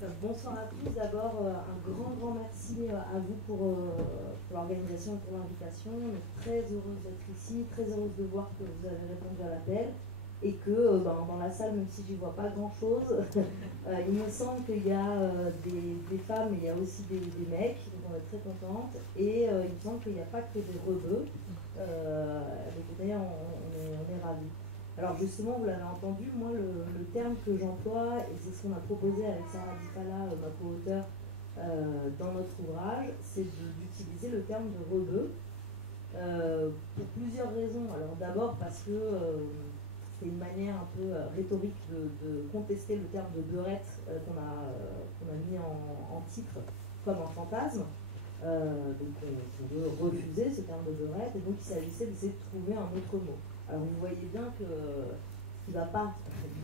Bonsoir à tous. D'abord, un grand merci à vous pour l'organisation et pour l'invitation. On est très heureuse d'être ici, très heureuse de voir que vous avez répondu à l'appel et que dans la salle, même si j'y vois pas grand-chose, il me semble qu'il y a des femmes, mais il y a aussi des mecs, donc on est très contente. Et il me semble qu'il n'y a pas que des rebeux. Écoutez, on est ravis. Alors justement, vous l'avez entendu, moi le terme que j'emploie, et c'est ce qu'on a proposé avec Sarah Difala, ma co-auteure, dans notre ouvrage, c'est d'utiliser le terme de rebeu pour plusieurs raisons. Alors d'abord parce que c'est une manière un peu rhétorique de contester le terme de beurette qu'on a mis en titre comme un fantasme. Donc on veut refuser ce terme de beurette, et donc il s'agissait d'essayer de trouver un autre mot. Alors vous voyez bien que ce qui ne va pas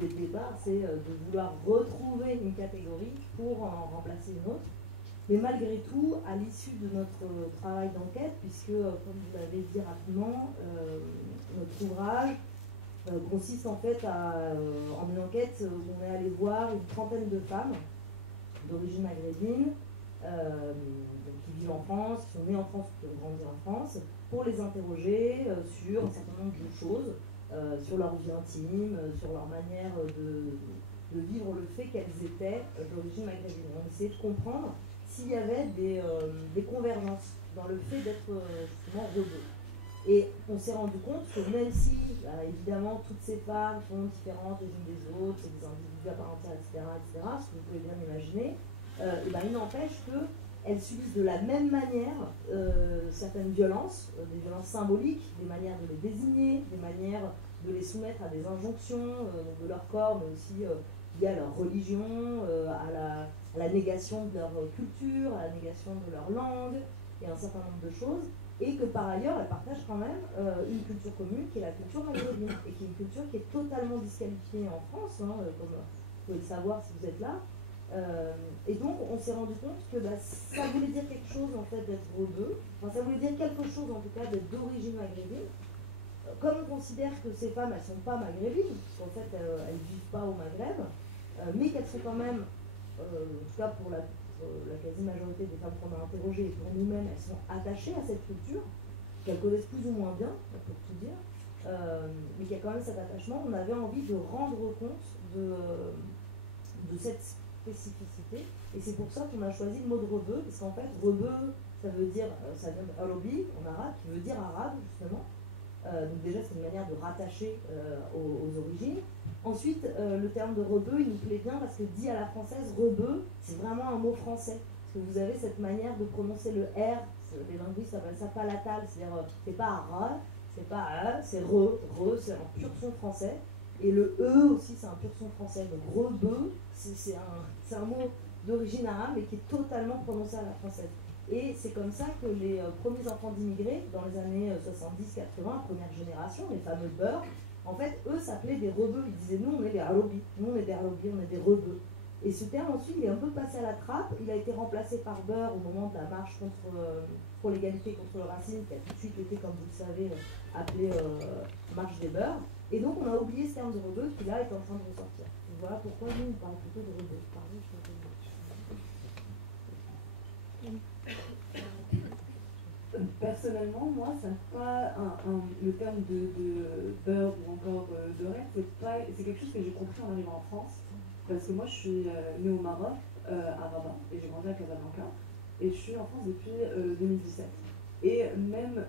dès le départ, c'est de vouloir retrouver une catégorie pour en remplacer une autre. Mais malgré tout, à l'issue de notre travail d'enquête, puisque, comme vous l'avez dit rapidement, notre ouvrage consiste en fait en une enquête où on est allé voir une trentaine de femmes d'origine maghrébine, qui vivent en France, qui sont nées en France, qui ont grandi en France, pour les interroger sur un certain nombre de choses, sur leur vie intime, sur leur manière de vivre le fait qu'elles étaient d'origine maghrébine. On essayait de comprendre s'il y avait des convergences dans le fait d'être justement rebeux. Et on s'est rendu compte que même si, évidemment, toutes ces femmes sont différentes les unes des autres, c'est des individus à part entière, etc., ce que vous pouvez bien imaginer, il n'empêche qu'elles subissent de la même manière certaines violences, des violences symboliques, des manières de les désigner, des manières de les soumettre à des injonctions de leur corps, mais aussi liées à leur religion, à la négation de leur culture, à la négation de leur langue, et un certain nombre de choses. Et que par ailleurs, elles partagent quand même une culture commune qui est la culture maghrébine, et qui est une culture qui est totalement disqualifiée en France, comme vous pouvez le savoir si vous êtes là. Et donc on s'est rendu compte que ça voulait dire quelque chose en fait d'être rebeu, enfin ça voulait dire quelque chose en tout cas d'être d'origine maghrébine. Comme on considère que ces femmes elles sont pas maghrébines, parce qu'en fait elles vivent pas au Maghreb, mais qu'elles sont quand même, en tout cas pour la quasi-majorité des femmes qu'on a interrogées et pour nous-mêmes, elles sont attachées à cette culture, qu'elles connaissent plus ou moins bien, pour tout dire, mais qu'il y a quand même cet attachement. On avait envie de rendre compte de cette spécificité, et c'est pour ça qu'on a choisi le mot de rebeu, parce qu'en fait, rebeu, ça vient de arabi en arabe, qui veut dire arabe, justement. Donc déjà, c'est une manière de rattacher aux origines. Ensuite, le terme de rebeu, il nous plaît bien parce que dit à la française, rebeu, c'est vraiment un mot français. Parce que vous avez cette manière de prononcer le R, les linguistes appellent ça palatal, c'est-à-dire c'est pas ra, c'est pas a, c'est re, c'est un pur son français. Et le E aussi, c'est un pur son français. Donc rebeu, c'est un mot d'origine arabe mais qui est totalement prononcé à la française. Et c'est comme ça que les premiers enfants d'immigrés, dans les années 70-80, première génération, les fameux beurs, en fait, eux s'appelaient des rebeux. Ils disaient, nous, on est des arlobis, nous, on est des arlobis, on est des rebeux. Et ce terme, ensuite, il est un peu passé à la trappe. Il a été remplacé par beurre au moment de la marche pour l'égalité contre le racisme, qui a tout de suite été, comme vous le savez, appelée marche des beurs. Et donc, on a oublié ce terme de rebeu qui, là, est en train de ressortir. Donc, voilà pourquoi nous, on parle plutôt de rebeu. Pardon, je suis un peu... Personnellement, moi, ça n'est pas le terme de beurre ou encore de rêve, c'est quelque chose que j'ai compris en arrivant en France. Parce que moi, je suis née au Maroc, à Rabat, et j'ai grandi à Casablanca. Et je suis en France depuis 2017. Et même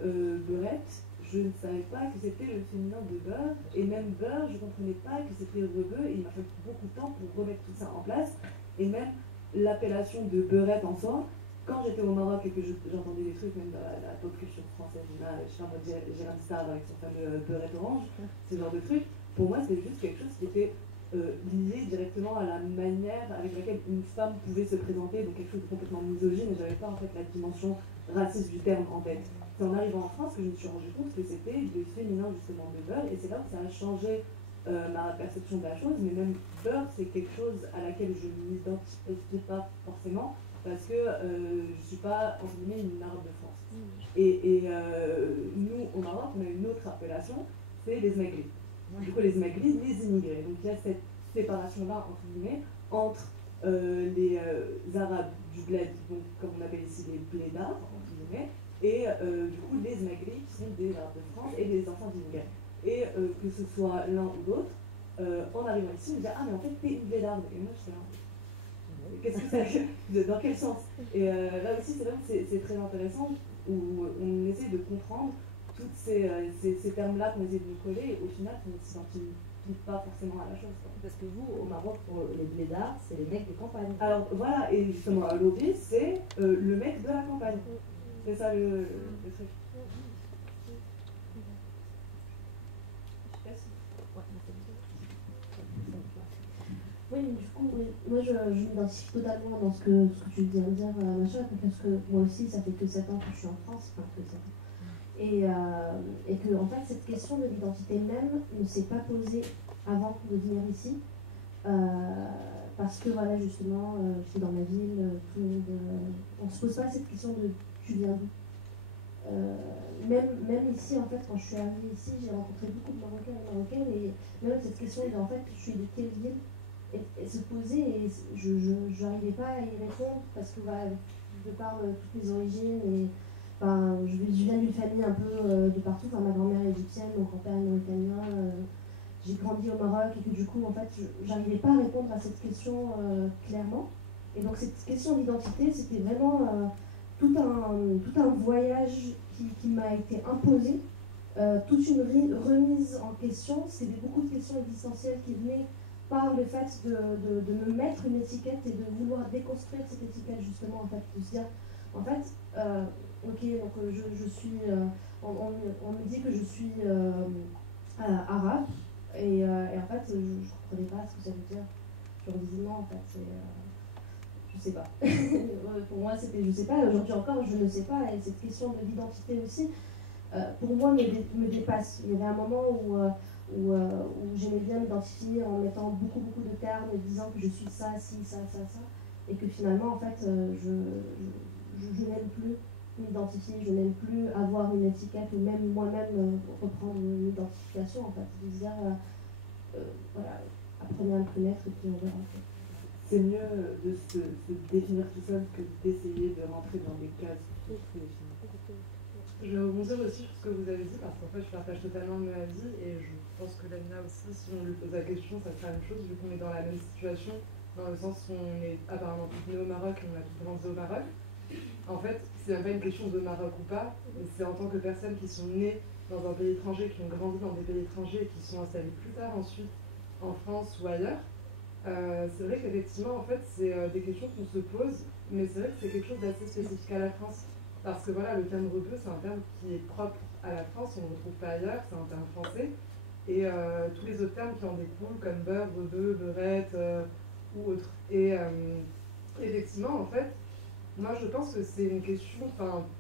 beurette, je ne savais pas que c'était le féminin de beurre. Et même beurre, je ne comprenais pas que c'était rebeu. Et il m'a fallu beaucoup de temps pour remettre tout ça en place. Et même l'appellation de beurette en soi, quand j'étais au Maroc et que j'entendais des trucs, même dans la pop culture française, je sais pas, Gérard Star avec son fameux beurette orange, ce genre de trucs, pour moi c'était juste quelque chose qui était lié directement à la manière avec laquelle une femme pouvait se présenter, donc quelque chose de complètement misogyne, et j'avais pas en fait la dimension raciste du terme en tête. C'est en arrivant en France que je me suis rendu compte que c'était des féminins justement de beurre, et c'est là où ça a changé ma perception de la chose, mais même beurre c'est quelque chose à laquelle je ne m'identifie pas forcément, parce que je ne suis pas, entre guillemets, une arabe de France. Et nous, au Maroc, on a une autre appellation, c'est les Zmaglis. Du coup, les Zmaglis, les immigrés. Donc il y a cette séparation-là, entre guillemets, entre les Arabes du bled, donc comme on appelle ici les blédards, entre guillemets, et du coup les Maghrébins qui sont des Arabes de France et des enfants d'immigrés. Et que ce soit l'un ou l'autre, en arrivant ici, on me dit ah mais en fait t'es une blédarde. Et moi je fais qu'est-ce que c'est, dans quel sens? Et là aussi c'est vrai que c'est très intéressant où on essaie de comprendre tous ces termes-là qu'on essaie de nous coller et au final on ne s'identifie pas forcément à la chose. Parce que vous, au Maroc, pour les blédards, c'est les mecs des campagnes. Alors voilà, et justement, Lobby, c'est le mec de la campagne. C'est ça le truc. Oui, mais du coup, oui. Moi je m'identifie totalement dans ce que tu viens de dire, machin, parce que moi aussi, ça fait que 7 ans que je suis en France, enfin que 7 ans. Et que, en fait, cette question de l'identité même ne s'est pas posée avant de venir ici. Parce que, voilà, justement, je suis dans ma ville, tout le monde. On ne se pose pas cette question de tu viens d'où. Même ici, en fait, quand je suis arrivée ici, j'ai rencontré beaucoup de Marocains et Marocaines, et même cette question de, en fait, je suis de quelle ville, et se poser, et je n'arrivais pas à y répondre, parce que, voilà, de par toutes mes origines, et enfin, je viens d'une famille un peu de partout, enfin, ma grand-mère est égyptienne, mon grand-père est mauritanien, j'ai grandi au Maroc, et que du coup, en fait, j'arrivais pas à répondre à cette question clairement. Et donc, cette question d'identité, c'était vraiment tout un voyage qui m'a été imposé, toute une remise en question. C'était beaucoup de questions existentielles qui venaient par le fait de me mettre une étiquette et de vouloir déconstruire cette étiquette, justement, en fait, de se dire, en fait, ok, donc je suis, on me dit que je suis arabe, et en fait, je ne comprenais pas ce que ça veut dire. Je me disais non, en fait, c'est... je sais pas. Pour moi, c'était je sais pas. Aujourd'hui encore, je ne sais pas. Et cette question de l'identité aussi, pour moi, me dépasse. Il y avait un moment où j'aimais bien m'identifier en mettant beaucoup de termes, et disant que je suis ça, ci, ça, et que finalement, en fait, je n'aime plus m'identifier, je n'aime plus avoir une étiquette, ou même moi-même reprendre une identification, en fait. De dire, voilà, apprenez à me connaître et puis on verra. C'est mieux de se définir tout seul que d'essayer de rentrer dans des cases prédéfinies. Je vais rebondir aussi sur ce que vous avez dit, parce qu'en fait, je partage totalement mon avis, et je pense que Lamina aussi, si on lui pose la question, ça sera la même chose, vu qu'on est dans la même situation, dans le sens où on est apparemment tous nés au Maroc et on a tous grandi au Maroc. En fait, c'est même pas une question de Maroc ou pas, mais c'est en tant que personnes qui sont nées dans un pays étranger, qui ont grandi dans des pays étrangers et qui sont installées plus tard ensuite en France ou ailleurs. C'est vrai qu'effectivement, en fait, c'est des questions qu'on se pose, mais c'est vrai que c'est quelque chose d'assez spécifique à la France. Parce que voilà, le terme rebeu, c'est un terme qui est propre à la France, on ne le retrouve pas ailleurs, c'est un terme français. Et tous les autres termes qui en découlent, comme beurre, rebeu, beurette ou autres. Et effectivement, en fait, moi je pense que c'est une question,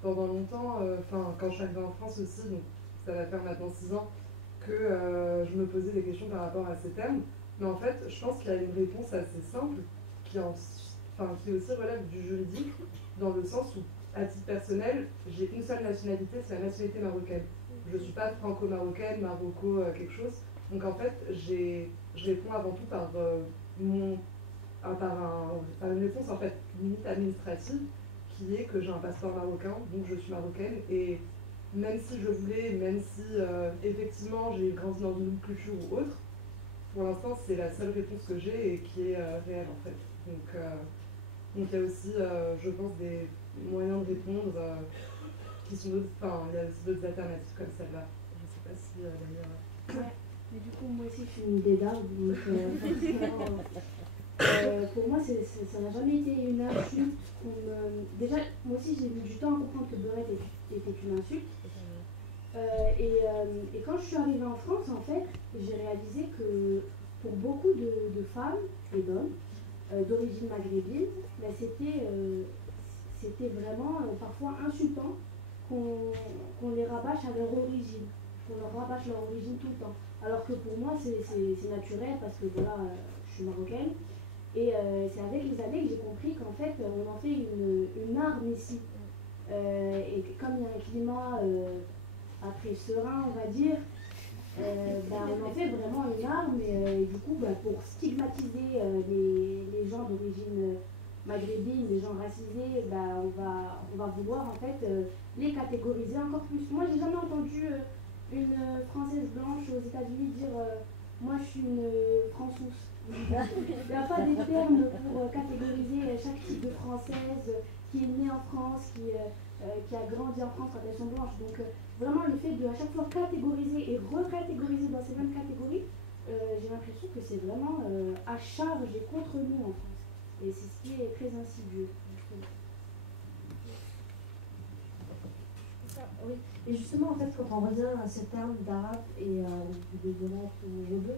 pendant longtemps, quand je suis arrivée en France aussi, donc ça va faire maintenant 6 ans, que je me posais des questions par rapport à ces termes. Mais en fait, je pense qu'il y a une réponse assez simple qui aussi relève du juridique, dans le sens où, à titre personnel, j'ai une seule nationalité, c'est la nationalité marocaine. Je ne suis pas franco-marocaine, maroco, quelque chose. Donc en fait, je réponds avant tout par une réponse en fait limite administrative, qui est que j'ai un passeport marocain, donc je suis marocaine. Et même si je voulais, même si effectivement j'ai grandi dans une autre culture ou autre, pour l'instant c'est la seule réponse que j'ai et qui est réelle en fait. Donc il y a aussi, je pense, des moyens de répondre qui sont d'autres, il y a aussi d'autres alternatives comme celle-là. Je ne sais pas si d'ailleurs. Ouais, mais du coup, moi aussi je suis une blédarde, donc pour moi ça n'a jamais été une insulte. Déjà, moi aussi j'ai mis du temps à comprendre que beurette était une insulte. Et quand je suis arrivée en France, en fait, j'ai réalisé que pour beaucoup de femmes et d'hommes d'origine maghrébine, c'était vraiment parfois insultant qu'on les rabâche à leur origine, qu'on leur rabâche leur origine tout le temps. Alors que pour moi, c'est naturel parce que voilà, je suis marocaine. Et c'est avec les années que j'ai compris qu'en fait, on en fait une arme ici. Et comme il y a un climat pas très serein, on va dire, on en fait vraiment une arme et du coup pour stigmatiser les gens d'origine maghrébine, les gens racisés, on va vouloir en fait les catégoriser encore plus. Moi j'ai jamais entendu une Française blanche aux États-Unis dire moi je suis une Françousse. Il n'y a pas des termes pour catégoriser chaque type de Française qui est née en France, qui a grandi en France quand elles sont blanches. Donc vraiment le fait de à chaque fois catégoriser et recatégoriser dans ces mêmes catégories, j'ai l'impression que c'est vraiment à charge et contre nous en France. Et c'est ce qui est très insidieux. Oui. Et justement, en fait, quand on revient à ce terme d'arabe et de l'art ou rebeu,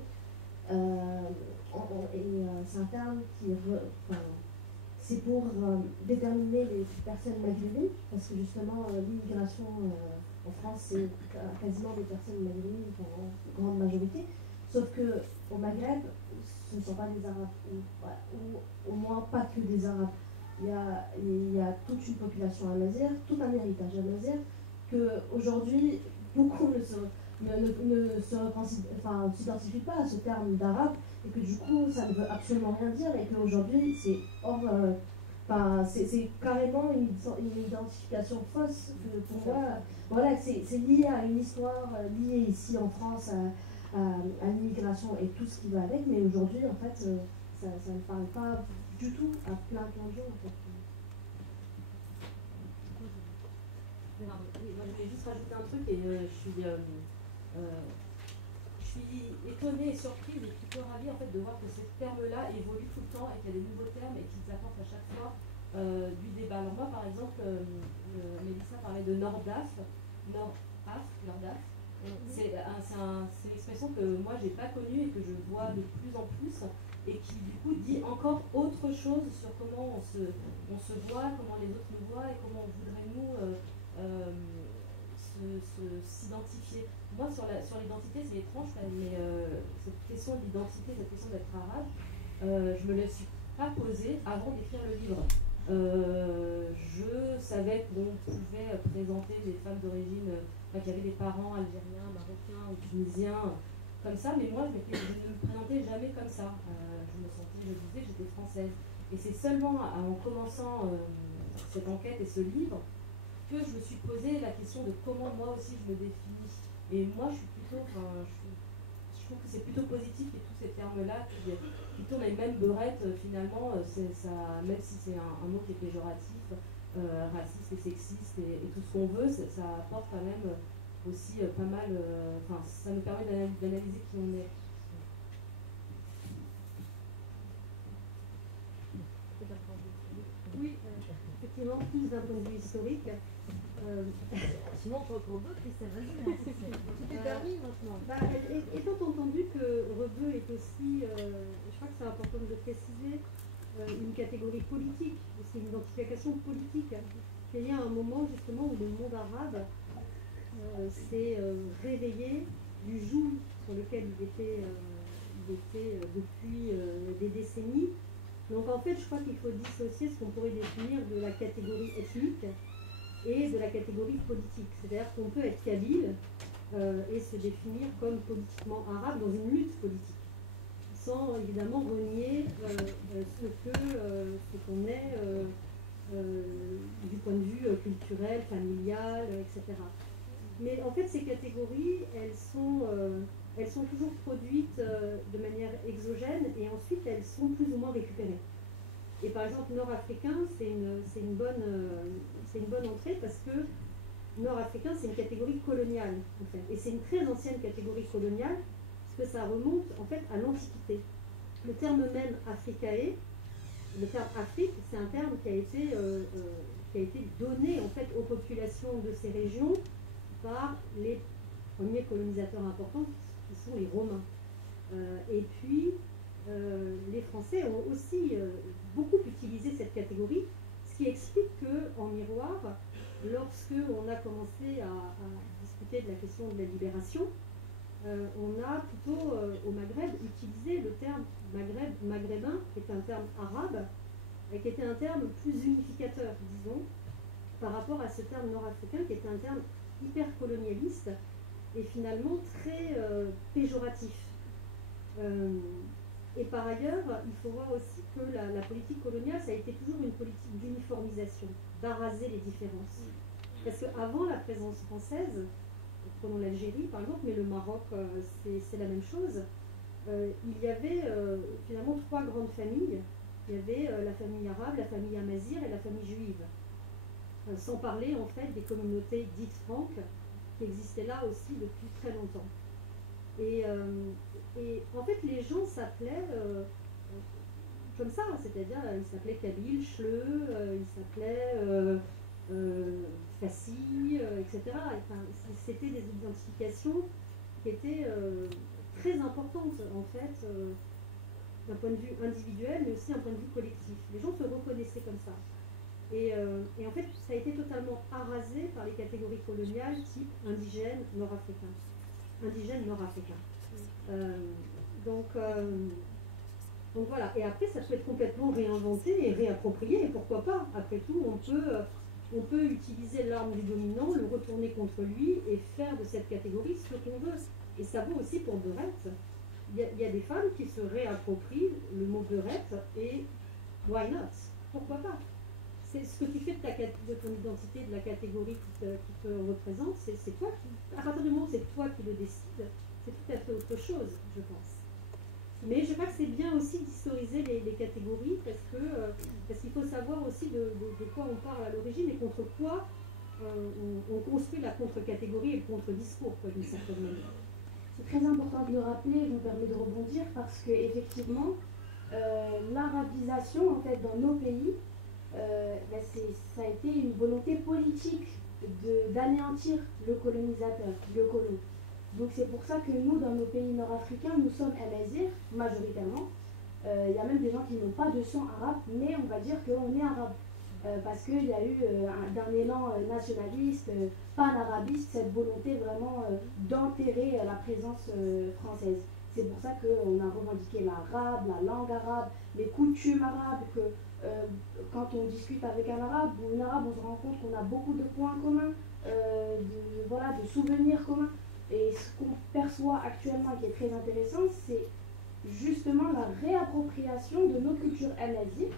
c'est un terme qui c'est pour déterminer les personnes maghrébines, parce que justement l'immigration en France c'est quasiment des personnes maghrébines en grande majorité, sauf que au Maghreb ce ne sont pas des Arabes, ou au moins pas que des Arabes. Il y a toute une population amazigh, tout un héritage amazigh, qu'aujourd'hui beaucoup ne s'identifient pas à ce terme d'arabe, et que du coup ça ne veut absolument rien dire, et qu'aujourd'hui c'est hors. C'est carrément une identification fausse que pour moi, voilà, c'est lié à une histoire liée ici en France à l'immigration et tout ce qui va avec, mais aujourd'hui en fait ça ne parle pas du tout à plein de gens en fait. Oui, moi je voulais juste rajouter un truc et je suis étonnée et surprise et plutôt ravie en fait de voir que ces termes-là évoluent tout le temps et qu'il y a des nouveaux termes et qu'ils apportent à chaque fois du débat. Alors moi par exemple, Mélissa parlait de Nordaf. C'est une expression que moi j'ai pas connue et que je vois de plus en plus et qui du coup dit encore autre chose sur comment on se voit, comment les autres nous voient et comment on voudrait nous s'identifier. Moi sur l'identité c'est étrange mais cette question d'identité, cette question d'être arabe, je me la suis pas posée avant d'écrire le livre. Je savais qu'on pouvait présenter des femmes d'origine qui avaient des parents algériens, marocains ou tunisiens comme ça, mais moi je ne me présentais jamais comme ça. Je disais que j'étais française. Et c'est seulement en commençant cette enquête et ce livre que je me suis posé la question de comment moi aussi je me définis. Et moi je suis plutôt, je trouve que c'est plutôt positif et tous ces termes-là qui tournent les mêmes beurettes finalement, ça, même si c'est un mot qui est péjoratif, raciste et sexiste et tout ce qu'on veut, ça apporte quand même aussi pas mal, ça nous permet d'analyser qui on est. Oui, effectivement, plus d'un point de vue historique. Sinon, on peut encore d'autres, Christelle, vas-y. Tout est permis maintenant. Étant entendu que rebeu est aussi, je crois que c'est important de le préciser, une catégorie politique, c'est une identification politique. Il y a un moment justement où le monde arabe s'est réveillé du joug sur lequel il était depuis des décennies. Donc en fait, je crois qu'il faut dissocier ce qu'on pourrait définir de la catégorie ethnique et de la catégorie politique. C'est-à-dire qu'on peut être kabyle et se définir comme politiquement arabe dans une lutte politique, sans évidemment renier ce qu'on est du point de vue culturel, familial, etc. Mais en fait, ces catégories, elles sont toujours produites de manière exogène et ensuite elles sont plus ou moins récupérées. Et par exemple, nord-africain, c'est une bonne entrée parce que nord-africain, c'est une catégorie coloniale, en fait. Et c'est une très ancienne catégorie coloniale parce que ça remonte en fait à l'Antiquité. Le terme même Africae, le terme Afrique, c'est un terme qui a été donné en fait aux populations de ces régions par les premiers colonisateurs importants qui sont les Romains. Et puis, les Français ont aussi beaucoup utilisé cette catégorie, ce qui explique qu'en miroir, lorsque on a commencé à discuter de la question de la libération, on a plutôt au Maghreb utilisé le terme maghrébin, qui est un terme arabe, et qui était un terme plus unificateur, disons, par rapport à ce terme nord-africain, qui était un terme hyper colonialiste est finalement très péjoratif. Et par ailleurs, il faut voir aussi que la politique coloniale, ça a été toujours une politique d'uniformisation, d'araser les différences. Parce qu'avant la présence française, prenons l'Algérie par exemple, mais le Maroc, c'est la même chose, il y avait finalement 3 grandes familles. Il y avait la famille arabe, la famille amazigh et la famille juive. Sans parler en fait des communautés dites franques qui existaient là aussi depuis très longtemps. Et en fait, les gens s'appelaient comme ça, c'est-à-dire ils s'appelaient Kabyle, Chleu, ils s'appelaient Fassi, etc. Enfin, c'était des identifications qui étaient très importantes en fait, d'un point de vue individuel, mais aussi d'un point de vue collectif. Les gens se reconnaissaient comme ça. Et en fait, ça a été totalement arasé par les catégories coloniales type indigène, nord-africain. Indigène, nord-africain. Donc voilà. Et après, ça peut être complètement réinventé et réapproprié. Et pourquoi pas? Après tout, on peut utiliser l'arme du dominant, le retourner contre lui et faire de cette catégorie ce qu'on veut. Et ça vaut aussi pour Beurette. Il y a des femmes qui se réapproprient le mot Beurette et why not? Pourquoi pas? C'est ce que tu fais de ton identité, de la catégorie qui te représente, c'est toi qui, à partir du moment où c'est toi qui le décides, c'est tout à fait autre chose, je pense. Mais je crois que c'est bien aussi d'historiser les catégories parce qu'il faut savoir aussi de quoi on parle à l'origine et contre quoi on construit la contre-catégorie et le contre-discours, d'une certaine manière. C'est très important de le rappeler, je me permets de rebondir parce que effectivement, l'arabisation en fait dans nos pays, ça a été une volonté politique d'anéantir le colonisateur, le colon. Donc c'est pour ça que nous, dans nos pays nord-africains, nous sommes amazirs, majoritairement. Il y a même des gens qui n'ont pas de sang arabe, mais on va dire qu'on est arabe. Parce qu'il y a eu d'un élan nationaliste, pan-arabiste, cette volonté vraiment d'enterrer la présence française. C'est pour ça qu'on a revendiqué l'arabe, la langue arabe, les coutumes arabes, que quand on discute avec un arabe ou une arabe, on se rend compte qu'on a beaucoup de points communs, de souvenirs communs. Et ce qu'on perçoit actuellement qui est très intéressant, c'est justement la réappropriation de nos cultures amazighs.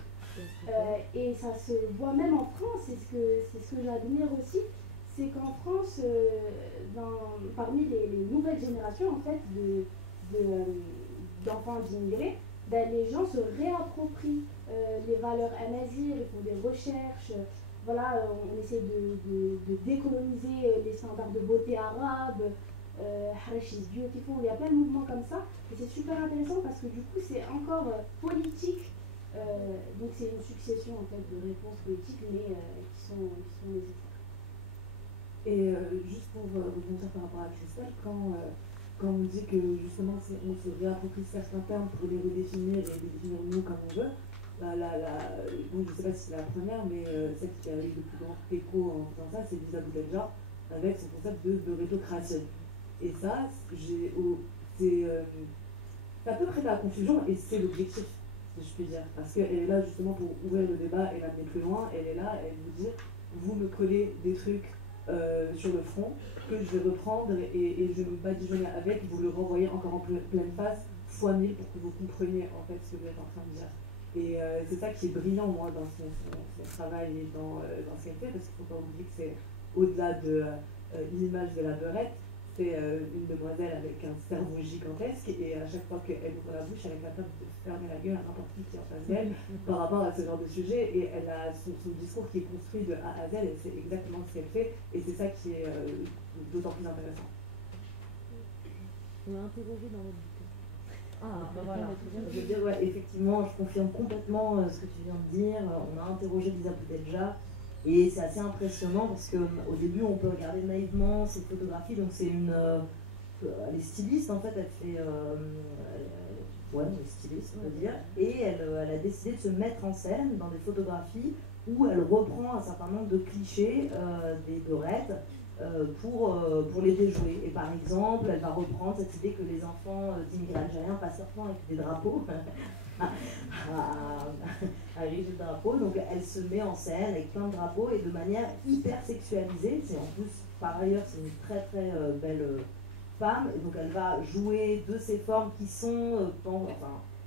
Et ça se voit même en France, c'est ce que j'admire aussi, c'est qu'en France, parmi les nouvelles générations en fait, d'enfants d'immigrés, les gens se réapproprient les valeurs amazighes, ils font des recherches, on essaie de décoloniser les standards de beauté arabes, Harash is beautiful, il y a plein de mouvements comme ça, et c'est super intéressant parce que du coup c'est encore politique. Donc c'est une succession en fait de réponses politiques mais qui sont nécessaires. Et juste pour rebondir par rapport à Christelle, quand on dit que justement on se réapproprie certains termes pour les redéfinir et les définir nous comme on veut, bon, je ne sais pas si c'est la première, mais celle qui a eu le plus grand écho en faisant ça, c'est Lisa Boudalja avec son concept de méritocratie. Et ça, ça peut prêter à la confusion et c'est l'objectif, si je puis dire. Parce qu'elle est là justement pour ouvrir le débat et l'amener plus loin. Elle est là, elle vous dit, vous me collez des trucs sur le front que je vais reprendre et je me badigeonner avec, vous le renvoyez encore en pleine face, fois 1000 pour que vous compreniez en fait ce que vous êtes en train de dire. Et c'est ça qui est brillant, moi, dans son travail et dans ce qu'elle fait, parce qu'il ne faut pas oublier que c'est au-delà de l'image de la beurette. C'est une demoiselle avec un cerveau gigantesque et à chaque fois qu'elle ouvre la bouche, elle est capable de fermer la gueule à n'importe qui en face d'elle par rapport à ce genre de sujet et elle a son discours qui est construit de A à Z et c'est exactement ce qu'elle fait et c'est ça qui est d'autant plus intéressant. On a interrogé dans notre bouquin. Voilà. Je veux dire, ouais, effectivement, je confirme complètement ce que tu viens de dire. On a interrogé Lisa Boudalja. Et c'est assez impressionnant parce qu'au début on peut regarder naïvement cette photographie, donc c'est elle est styliste en fait, elle fait, elle est styliste on peut dire, et elle a décidé de se mettre en scène dans des photographies où elle reprend un certain nombre de clichés des beurettes pour les déjouer. Et par exemple, elle va reprendre cette idée que les enfants d'immigrés algériens passent leur temps avec des drapeaux. à riche de drapeaux, donc elle se met en scène avec plein de drapeaux et de manière hyper sexualisée. C'est en plus, par ailleurs, c'est une très très belle femme, et donc elle va jouer de ces formes qui sont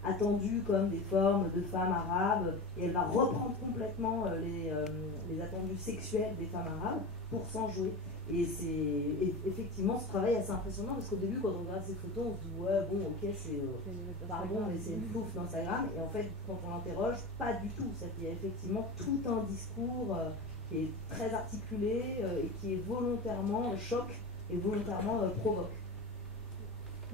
attendues comme des formes de femmes arabes, et elle va reprendre complètement les attendus sexuels des femmes arabes pour s'en jouer. Et c'est effectivement ce travail assez impressionnant, parce qu'au début, quand on regarde ces photos, on se dit ouais, bon, ok, c'est pardon, mais c'est une plouffe d'Instagram. Et en fait, quand on l'interroge, pas du tout. Il y a effectivement tout un discours qui est très articulé et qui est volontairement choc et volontairement provoque.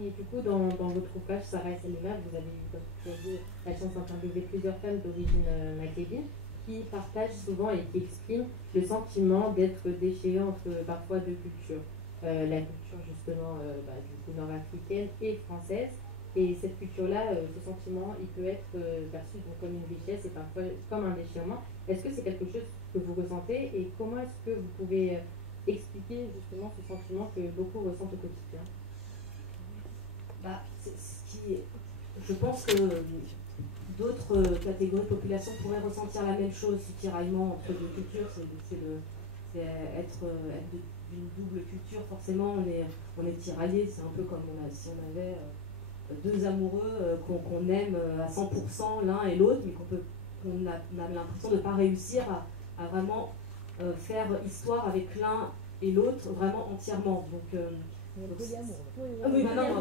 Et du coup, dans votre ouvrage Sarah et Selima, vous avez eu, comme vous avez la chance d'interviewer plusieurs femmes d'origine maghrébine qui partagent souvent et qui expriment le sentiment d'être déchirées entre parfois deux cultures. La culture justement du coup nord-africaine et française. Et cette culture-là, ce sentiment, il peut être perçu donc comme une richesse et parfois comme un déchirement. Est-ce que c'est quelque chose que vous ressentez et comment est-ce que vous pouvez expliquer justement ce sentiment que beaucoup ressentent au quotidien? Je pense que d'autres catégories de population pourraient ressentir la même chose, ce tiraillement entre deux cultures, c'est être d'une double culture, forcément on est tiraillé, c'est un peu comme si on avait deux amoureux qu'on aime à 100% l'un et l'autre, mais qu'on a l'impression de ne pas réussir à vraiment faire histoire avec l'un et l'autre vraiment entièrement. Donc, oui, maintenant,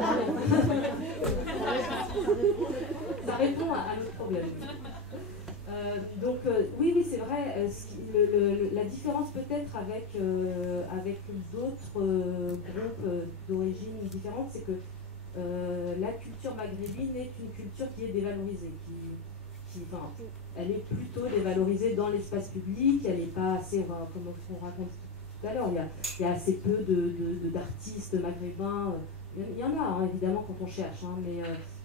ça répond à notre problème. Oui, c'est vrai. La différence peut-être avec d'autres groupes d'origine différentes, c'est que la culture maghrébine est une culture qui est dévalorisée, elle est plutôt dévalorisée dans l'espace public, elle n'est pas assez, comme on raconte tout à l'heure, il y a assez peu d'artistes maghrébins, il y en a évidemment quand on cherche,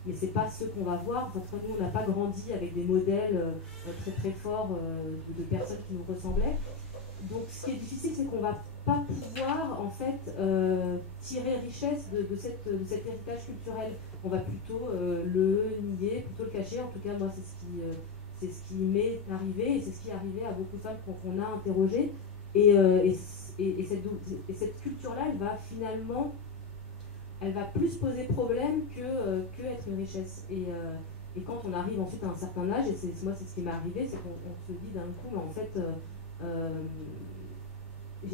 mais c'est pas ceux qu'on va voir. Enfin, nous on n'a pas grandi avec des modèles très très forts de personnes qui nous ressemblaient. Donc ce qui est difficile, c'est qu'on va pas pouvoir en fait tirer richesse de cet héritage culturel. On va plutôt le nier, plutôt le cacher. En tout cas, moi c'est ce qui m'est arrivé et c'est ce qui est arrivé à beaucoup de femmes qu'on a interrogées. Et cette culture-là, elle va plus poser problème que être une richesse. Et quand on arrive ensuite à un certain âge, et c'est ce qui m'est arrivé, c'est qu'on se dit d'un coup, mais en fait,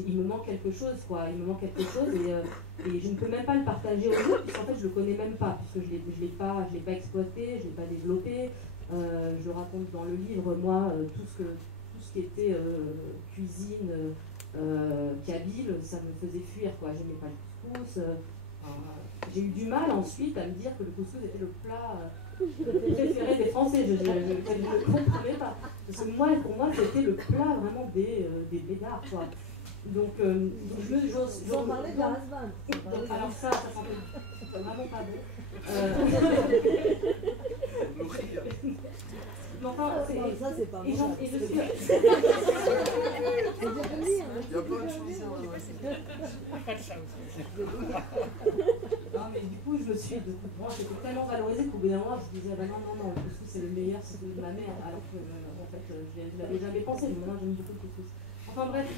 il me manque quelque chose, il me manque quelque chose, et je ne peux même pas le partager aux autres, puisqu'en fait je le connais même pas, puisque je l'ai pas exploité, je l'ai pas développé. Je raconte dans le livre, moi, tout ce qui était cuisine, kabyle, ça me faisait fuir, j'aimais pas le couscous. J'ai eu du mal ensuite à me dire que le couscous était le plat préféré des Français. Je ne comprenais pas. Parce que pour moi, c'était le plat vraiment des bédards, Donc, j'en parlais de la rasbane. Alors ça sentait vraiment pas bon. Mais enfin, ça c'est pas bon. Il y a plein de choses. Non, mais du coup, j'étais tellement valorisée qu'au bout d'un moment, je disais, non, le couscous c'est le meilleur, c'est celui de ma mère, alors que, en fait, je l'avais jamais pensé, mais maintenant j'aime beaucoup le couscous. Enfin bref.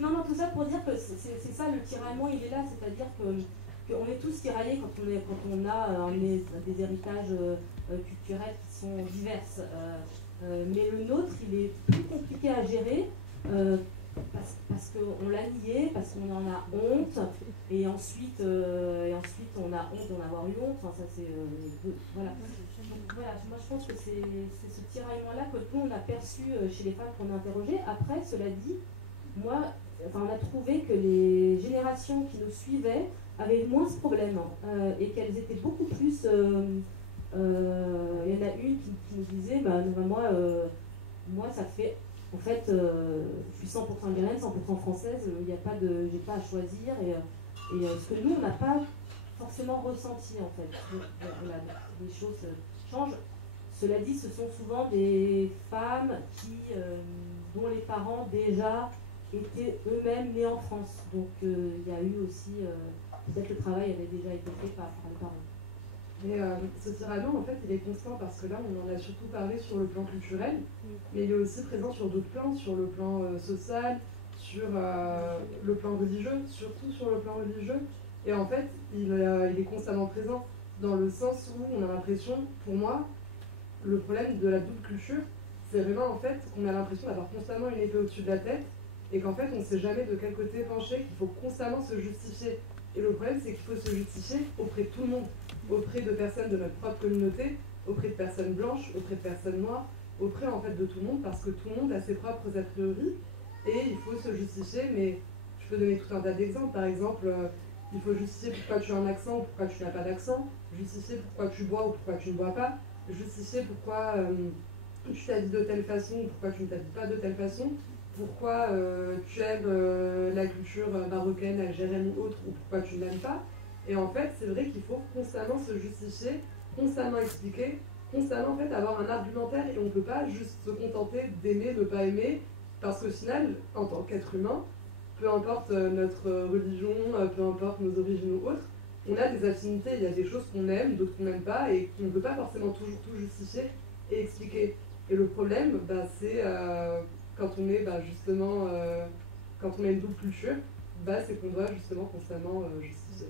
Non, tout ça pour dire que c'est ça, le tiraillement, il est là, c'est-à-dire qu'on est tous tiraillés quand on a des héritages culturels qui sont divers. Mais le nôtre, il est plus compliqué à gérer. Parce qu'on l'a nié, parce qu'on en a honte, et ensuite on a honte d'en avoir eu honte. Enfin, ça c'est voilà. Donc, voilà. Moi je pense que c'est ce tiraillement-là que nous on a perçu chez les femmes qu'on a interrogées. Après, cela dit, on a trouvé que les générations qui nous suivaient avaient moins ce problème et qu'elles étaient beaucoup plus. Il y en a une qui nous disait, moi ça fait. En fait, je suis 100% algérienne, 100% française, j'ai pas à choisir, et ce que nous, on n'a pas forcément ressenti, en fait. Voilà, les choses changent. Cela dit, ce sont souvent des femmes dont les parents déjà étaient eux-mêmes nés en France. Donc, il y a eu aussi, peut-être le travail avait déjà été fait par les parents. Mais ce tiraillement, en fait, il est constant parce que là, on en a surtout parlé sur le plan culturel, mais il est aussi présent sur d'autres plans, sur le plan social, sur le plan religieux, surtout sur le plan religieux. Et en fait, il est constamment présent dans le sens où on a l'impression, pour moi, le problème de la double culture, c'est vraiment en fait qu'on a l'impression d'avoir constamment une épée au-dessus de la tête et qu'en fait on ne sait jamais de quel côté pencher, qu'il faut constamment se justifier. Et le problème c'est qu'il faut se justifier auprès de tout le monde, auprès de personnes de notre propre communauté, auprès de personnes blanches, auprès de personnes noires, auprès en fait de tout le monde, parce que tout le monde a ses propres a priori et il faut se justifier. Mais je peux donner tout un tas d'exemples. Par exemple, il faut justifier pourquoi tu as un accent ou pourquoi tu n'as pas d'accent, justifier pourquoi tu bois ou pourquoi tu ne bois pas, justifier pourquoi tu t'habilles de telle façon ou pourquoi tu ne t'habilles pas de telle façon, pourquoi tu aimes la culture marocaine, algérienne ou autre, ou pourquoi tu ne l'aimes pas. Et en fait, c'est vrai qu'il faut constamment se justifier, constamment expliquer, constamment en fait avoir un argumentaire, et on ne peut pas juste se contenter d'aimer, ne pas aimer, parce qu'au final, en tant qu'être humain, peu importe notre religion, peu importe nos origines ou autres, on a des affinités, il y a des choses qu'on aime, d'autres qu'on n'aime pas, et qu'on ne peut pas forcément toujours tout justifier et expliquer. Et le problème, c'est quand on est justement, quand on a une double culture, c'est qu'on doit justement constamment justifier.